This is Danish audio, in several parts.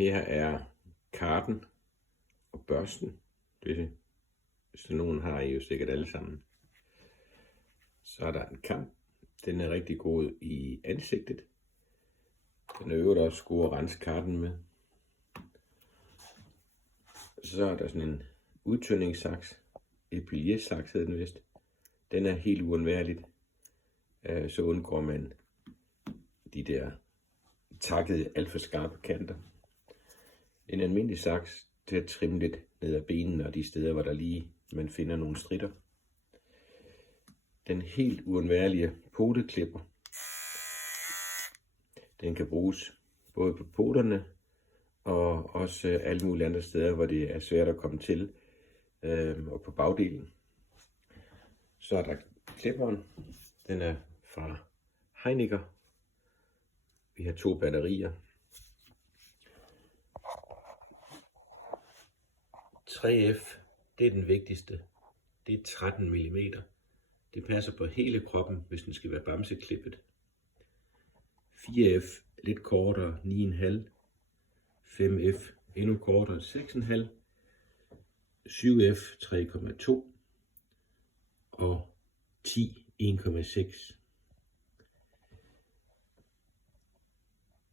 Her er karten og børsten. Det så nogen har I jo sikkert alle sammen. Så er der en kam. Den er rigtig god i ansigtet. Den er øvrigt også god at rense karten med. Så er der sådan en udtyndingssaks. Epilier-saks hedder den vist. Den er helt uundværligt. Så undgår man de der takkede alt for skarpe kanter. En almindelig saks til at trimme lidt ned ad benene og de steder, hvor der lige man finder nogle stritter. Den helt uundværlige poteklipper. Den kan bruges både på poterne og også alle mulige andre steder, hvor det er svært at komme til, og på bagdelen. Så er der klipperen. Den er fra Heineken. Vi har 2 batterier. 3F, det er den vigtigste. Det er 13 mm. Det passer på hele kroppen, hvis den skal være bamseklippet. 4F, lidt kortere, 9,5. 5F, endnu kortere, 6,5. 7F, 3,2. Og 10, 1,6.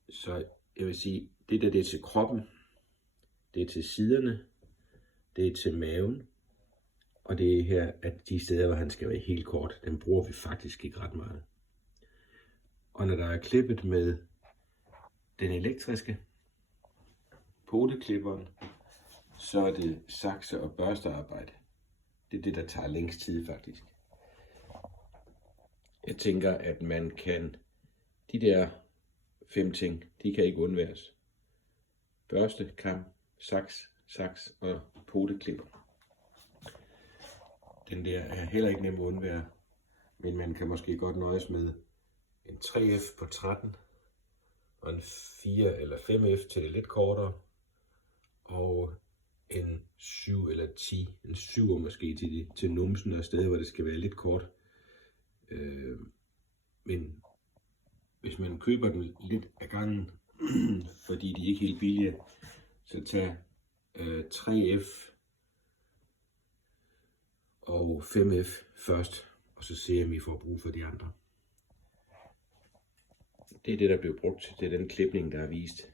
Så jeg vil sige, det er til kroppen, det er til siderne, det er til maven, og det er her, at de steder, hvor han skal være helt kort, den bruger vi faktisk ikke ret meget. Og når der er klippet med den elektriske poteklipperen, så er det sakse- og børstearbejde. Det er det, der tager længst tid faktisk. Jeg tænker, at man kan, de der 5 ting, de kan ikke undværes. Børste, kam, saks og poteklipper. Den der er heller ikke nem at undvære, men man kan måske godt nøjes med en 3F på 13, og en 4 eller 5F til det lidt kortere, og en 7 eller 10, en 7 måske til numsen og steder, hvor det skal være lidt kort. Men hvis man køber den lidt af gangen, fordi de er ikke helt billige, så tag 3F og 5F først, og så se om I får brug for de andre. Det er det, der blev brugt til den klipning, der er vist.